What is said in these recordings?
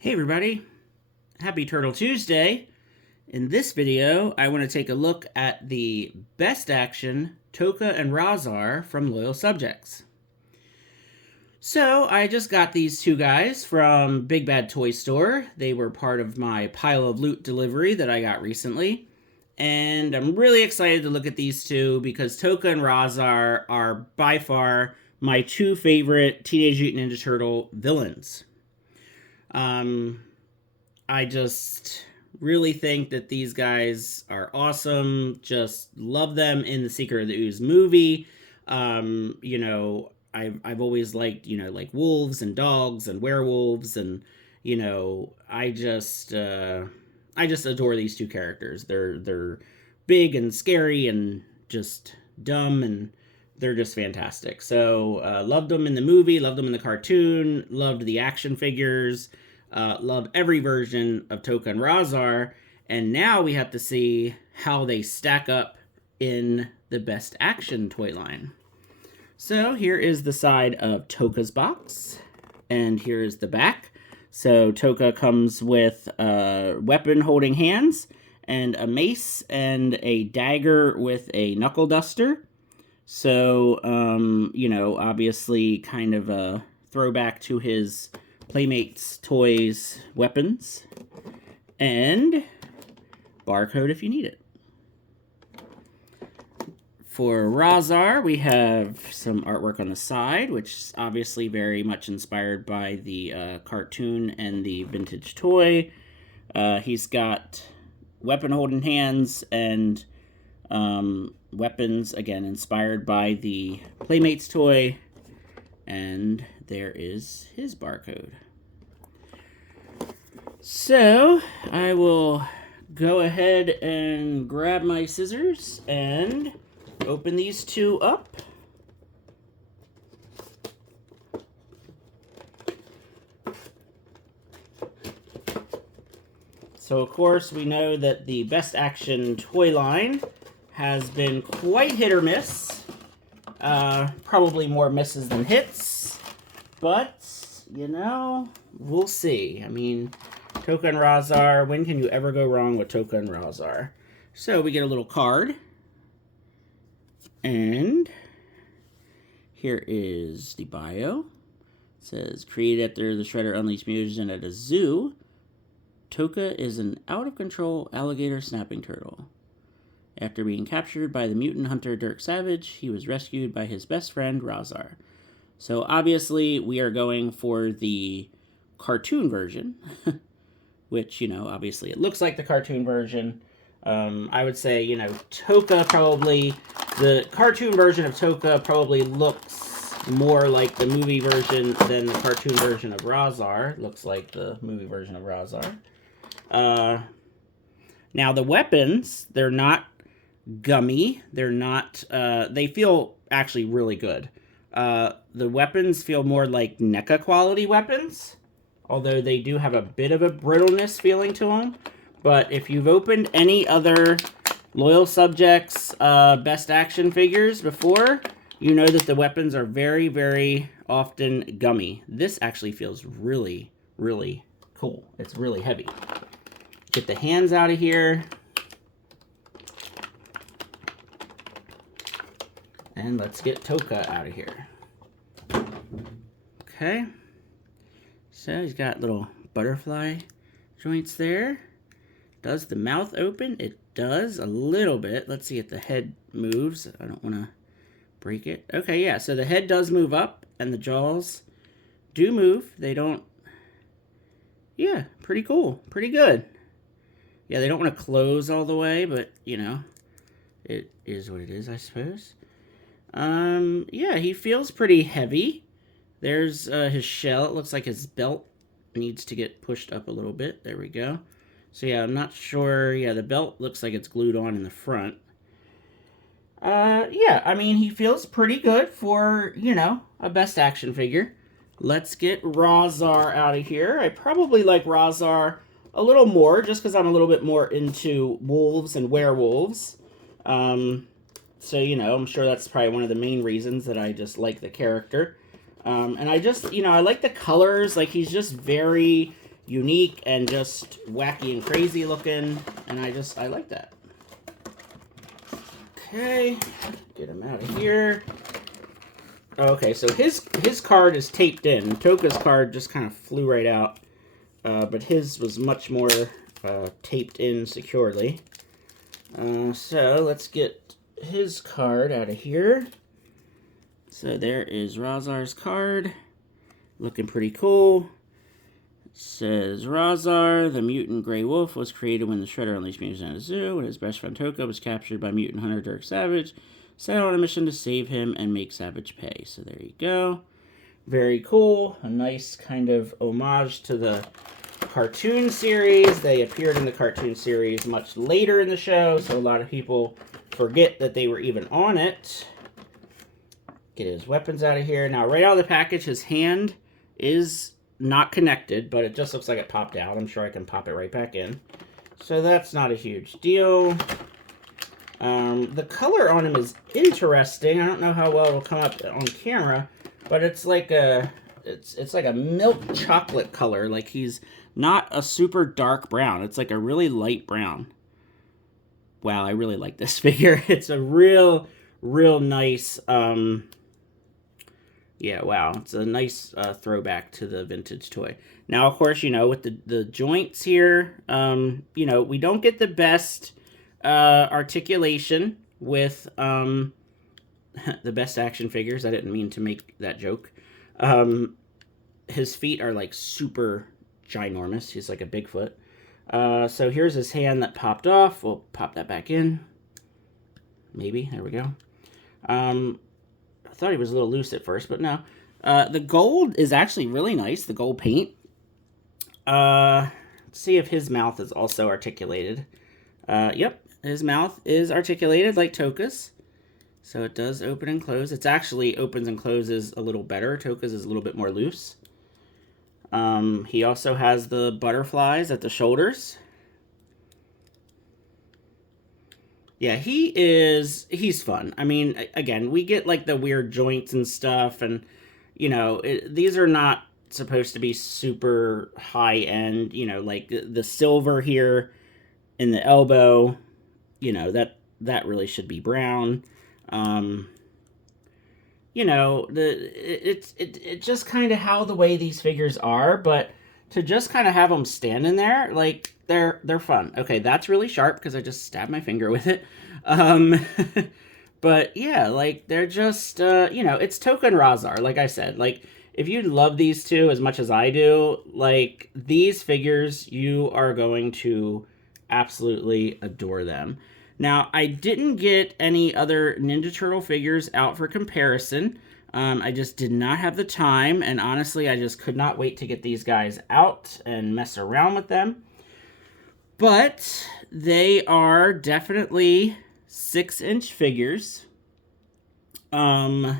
Hey everybody, happy Turtle Tuesday. In this video, I want to take a look at the Best Action Tokka and Rahzar from Loyal Subjects. So, I just got these two guys from Big Bad Toy Store. They were part of my pile of loot delivery that I got recently. And I'm really excited to look at these two because Tokka and Rahzar are by far my two favorite Teenage Mutant Ninja Turtle villains. I just really think that these guys are awesome. Just love them in the Secret of the Ooze movie. I've always liked, like wolves and dogs and werewolves, and I just adore these two characters. They're big and scary and just dumb, and they're just fantastic. So loved them in the movie, loved them in the cartoon, loved the action figures, loved every version of Tokka and Rahzar, and now we have to see how they stack up in the Best Action toy line. So here is the side of Tokka's box, and here is the back. So Tokka comes with weapon holding hands, and a mace, and a dagger with a knuckle duster. So, obviously kind of a throwback to his Playmates Toys weapons. And barcode if you need it. For Rahzar, we have some artwork on the side, which is obviously very much inspired by the cartoon and the vintage toy. He's got weapon holding hands and weapons, again, inspired by the Playmates toy. And there is his barcode. So, I will go ahead and grab my scissors and open these two up. So, of course, we know that the Best Action toy line has been quite hit or miss. Probably more misses than hits. But, we'll see. I mean, Tokka and Rahzar, when can you ever go wrong with Tokka and Rahzar? So we get a little card. And here is the bio. It says, created after the Shredder unleashed mutagen at a zoo, Tokka is an out-of-control alligator snapping turtle. After being captured by the mutant hunter Dirk Savage, he was rescued by his best friend, Rahzar. So obviously, we are going for the cartoon version, which, obviously it looks like the cartoon version. I would say, Tokka probably, the cartoon version of Tokka probably looks more like the movie version than the cartoon version of Rahzar. Looks like the movie version of Rahzar. Now, the weapons, they're not gummy. They're not, they feel actually really good. The weapons feel more like NECA quality weapons, although they do have a bit of a brittleness feeling to them. But if you've opened any other Loyal Subjects Best Action figures before, you know that the weapons are very, very often gummy. This actually feels really, really cool. It's really heavy. Get the hands out of here. And let's get Tokka out of here. Okay. So he's got little butterfly joints there. Does the mouth open? It does a little bit. Let's see if the head moves. I don't want to break it. Okay, yeah. So the head does move up and the jaws do move. They don't... Yeah, pretty cool. Pretty good. Yeah, they don't want to close all the way, but, it is what it is, I suppose. Yeah, he feels pretty heavy. There's his shell. It looks like his belt needs to get pushed up a little bit. There we go. So yeah, I'm not sure. Yeah, the belt looks like it's glued on in the front. Yeah, I mean, he feels pretty good for, a Best Action figure. Let's get Rahzar out of here. I probably like Rahzar a little more, just because I'm a little bit more into wolves and werewolves. So, I'm sure that's probably one of the main reasons that I just like the character. And I just, I like the colors. Like, he's just very, unique and just wacky and crazy looking, and I like that. Okay, get him out of here. Okay, so his card is taped in. Tokka's card just kind of flew right out, but his was much more taped in securely. So let's get his card out of here. So there is Rahzar's card, looking pretty cool. It says Rahzar, the mutant gray wolf, was created when the Shredder unleashed mutants in a zoo, when his best friend Tokka was captured by mutant hunter Dirk Savage, set out on a mission to save him and make Savage pay. So there you go. Very cool. A nice kind of homage to the cartoon series. They appeared in the cartoon series much later in the show, so a lot of people forget that they were even on it. Get his weapons out of here. Now, right out of the package, his hand is not connected, but it just looks like it popped out. I'm sure I can pop it right back in. So that's not a huge deal. The color on him is interesting. I don't know how well it'll come up on camera, but it's like a it's like a milk chocolate color. Like he's not a super dark brown. It's like a really light brown. Wow, I really like this figure. It's a real nice yeah, wow. It's a nice throwback to the vintage toy. Now, of course, you know, with the joints here, you know, we don't get the best articulation with the best action figures. I didn't mean to make that joke. His feet are like super ginormous. He's like a Bigfoot. So here's his hand that popped off. We'll pop that back in. Maybe. There we go. I thought he was a little loose at first, but no. The gold is actually really nice, the gold paint. Let's see if his mouth is also articulated. Yep, his mouth is articulated like Tokka's. So it does open and close. It's actually opens and closes a little better. Tokka's is a little bit more loose. He also has the butterflies at the shoulders. Yeah, he's fun. I mean, again, we get like the weird joints and stuff, and, you know, these are not supposed to be super high end, you know, like the silver here in the elbow, you know, that really should be brown. You know, it's just kind of how the way these figures are, but to just kind of have them standing there, like, they're fun. Okay, that's really sharp because I just stabbed my finger with it. But yeah, like, they're just, you know, it's Tokka and Rahzar, like I said. Like, if you love these two as much as I do, like, these figures, you are going to absolutely adore them. Now, I didn't get any other Ninja Turtle figures out for comparison. I just did not have the time, and honestly, I just could not wait to get these guys out and mess around with them. But they are definitely 6-inch figures. Let's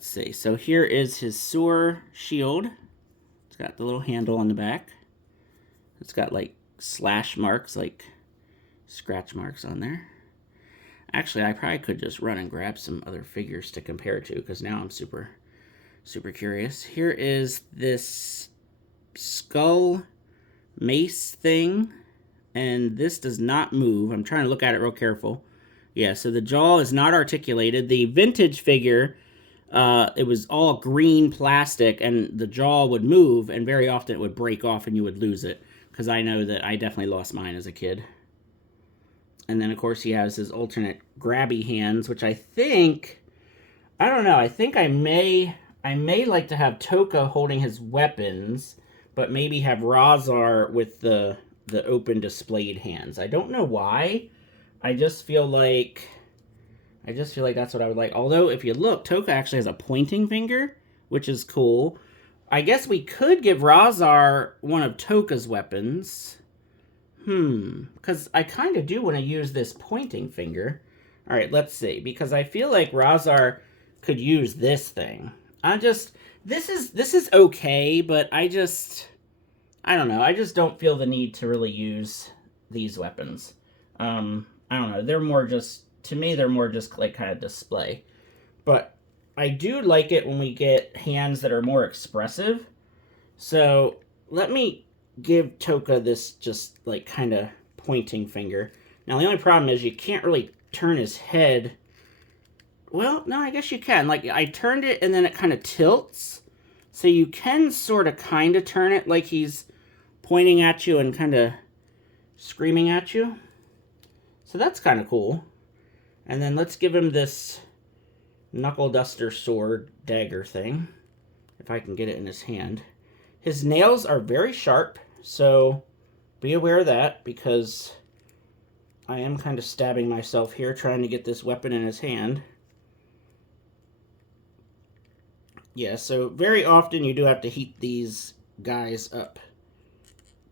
see. So here is his sewer shield. It's got the little handle on the back. It's got like slash marks, like scratch marks on there. Actually, I probably could just run and grab some other figures to compare to, because now I'm super curious. Here is this skull mace thing, and this does not move. I'm trying to look at it real careful. Yeah, so the jaw is not articulated. The vintage figure, it was all green plastic, and the jaw would move, and very often it would break off and you would lose it, because I know that I definitely lost mine as a kid. And then, of course, he has his alternate grabby hands, which I think, I don't know, I think I may like to have Tokka holding his weapons, but maybe have Rahzar with the open displayed hands. I don't know why. I just feel like that's what I would like. Although, if you look, Tokka actually has a pointing finger, which is cool. I guess we could give Rahzar one of Tokka's weapons. Because I kind of do want to use this pointing finger. All right, let's see. Because I feel like Rahzar could use this thing. This is okay, but I don't know. I just don't feel the need to really use these weapons. I don't know. They're more just, to me, they're more just like kind of display. But I do like it when we get hands that are more expressive. So let me give Tokka this just like kind of pointing finger. Now the only problem is you can't really turn his head. Well, no, I guess you can. Like, I turned it and then it kind of tilts. So you can sort of kind of turn it like he's pointing at you and kind of screaming at you. So that's kind of cool. And then let's give him this knuckle duster sword dagger thing, if I can get it in his hand. His nails are very sharp, so be aware of that, because I am kind of stabbing myself here trying to get this weapon in his hand. Yeah, so very often you do have to heat these guys up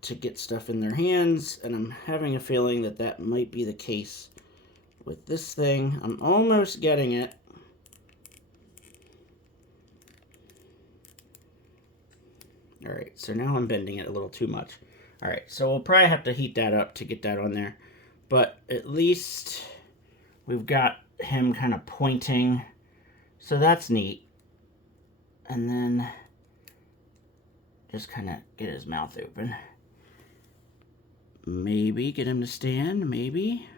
to get stuff in their hands, and I'm having a feeling that that might be the case with this thing. I'm almost getting it. Alright, so now I'm bending it a little too much. Alright, so we'll probably have to heat that up to get that on there. But at least we've got him kind of pointing. So that's neat. And then just kind of get his mouth open. Maybe get him to stand, maybe.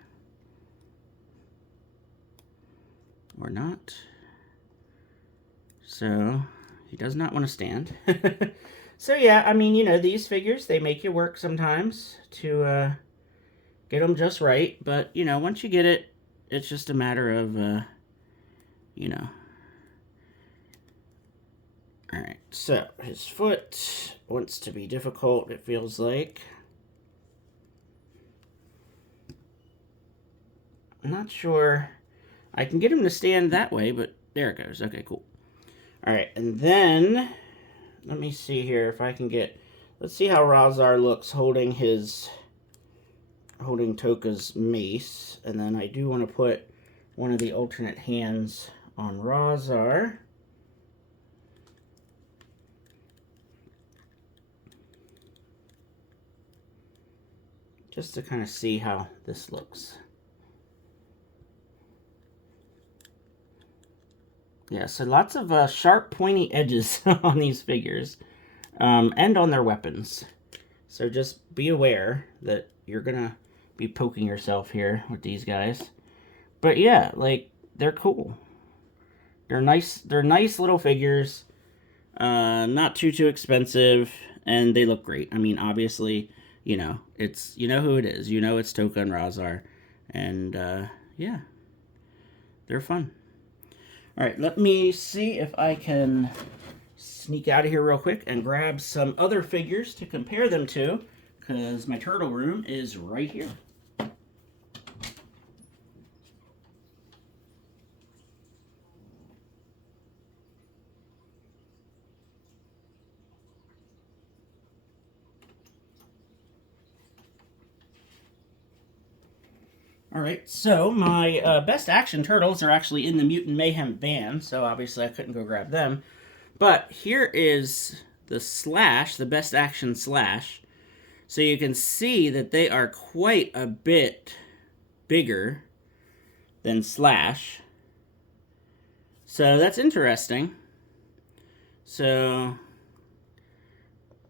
Or not. So he does not want to stand. So yeah, I mean, you know, these figures, they make you work sometimes to get them just right. But, you know, once you get it, it's just a matter of, you know. Alright, so his foot wants to be difficult, it feels like. I'm not sure. I can get him to stand that way, but there it goes. Okay, cool. Alright, and then let me see here if I can get... Let's see how Rahzar looks holding Tokka's mace. And then I do want to put one of the alternate hands on Rahzar. Just to kind of see how this looks. Yeah, so lots of sharp, pointy edges on these figures, and on their weapons. So just be aware that you're gonna be poking yourself here with these guys. But yeah, like, they're cool. They're nice little figures, not too expensive, and they look great. I mean, obviously, you know, you know who it is. You know it's Tokka and Rahzar, and yeah, they're fun. Alright, let me see if I can sneak out of here real quick and grab some other figures to compare them to, because my turtle room is right here. Alright, so my best action turtles are actually in the Mutant Mayhem van, so obviously I couldn't go grab them. But here is the Slash, the best action Slash. So you can see that they are quite a bit bigger than Slash. So that's interesting. So,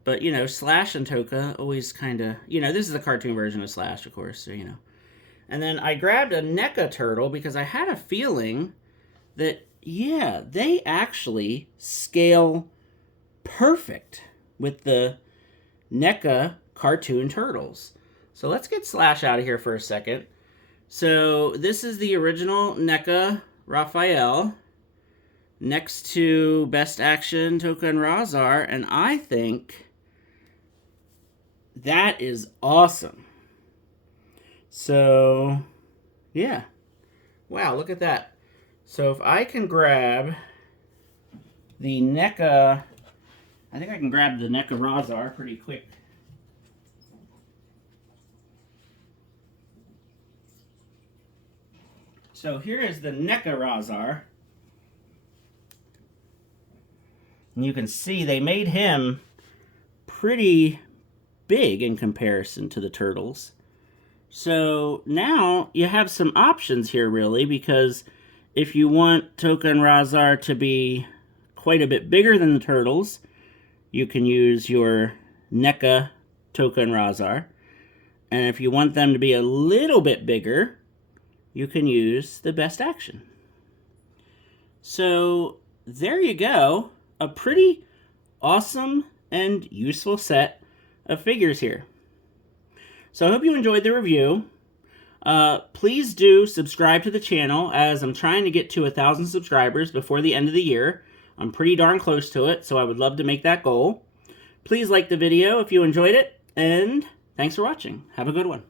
but you know, Slash and Tokka always kind of, you know, this is the cartoon version of Slash, of course, so you know. And then I grabbed a NECA turtle because I had a feeling that, yeah, they actually scale perfect with the NECA cartoon turtles. So let's get Slash out of here for a second. So this is the original NECA Raphael next to Best Action Tokka and Rahzar, and I think that is awesome. So, yeah. Wow, look at that. So if I can grab the NECA, I think I can grab the NECA Rahzar pretty quick. So here is the NECA Rahzar. And you can see they made him pretty big in comparison to the turtles. So now you have some options here, really, because if you want Tokka and Rahzar to be quite a bit bigger than the turtles, you can use your NECA Tokka and Rahzar. And if you want them to be a little bit bigger, you can use the BST AXN. So there you go. A pretty awesome and useful set of figures here. So I hope you enjoyed the review. Please do subscribe to the channel, as I'm trying to get to 1,000 subscribers before the end of the year. I'm pretty darn close to it, so I would love to make that goal. Please like the video if you enjoyed it, and thanks for watching. Have a good one.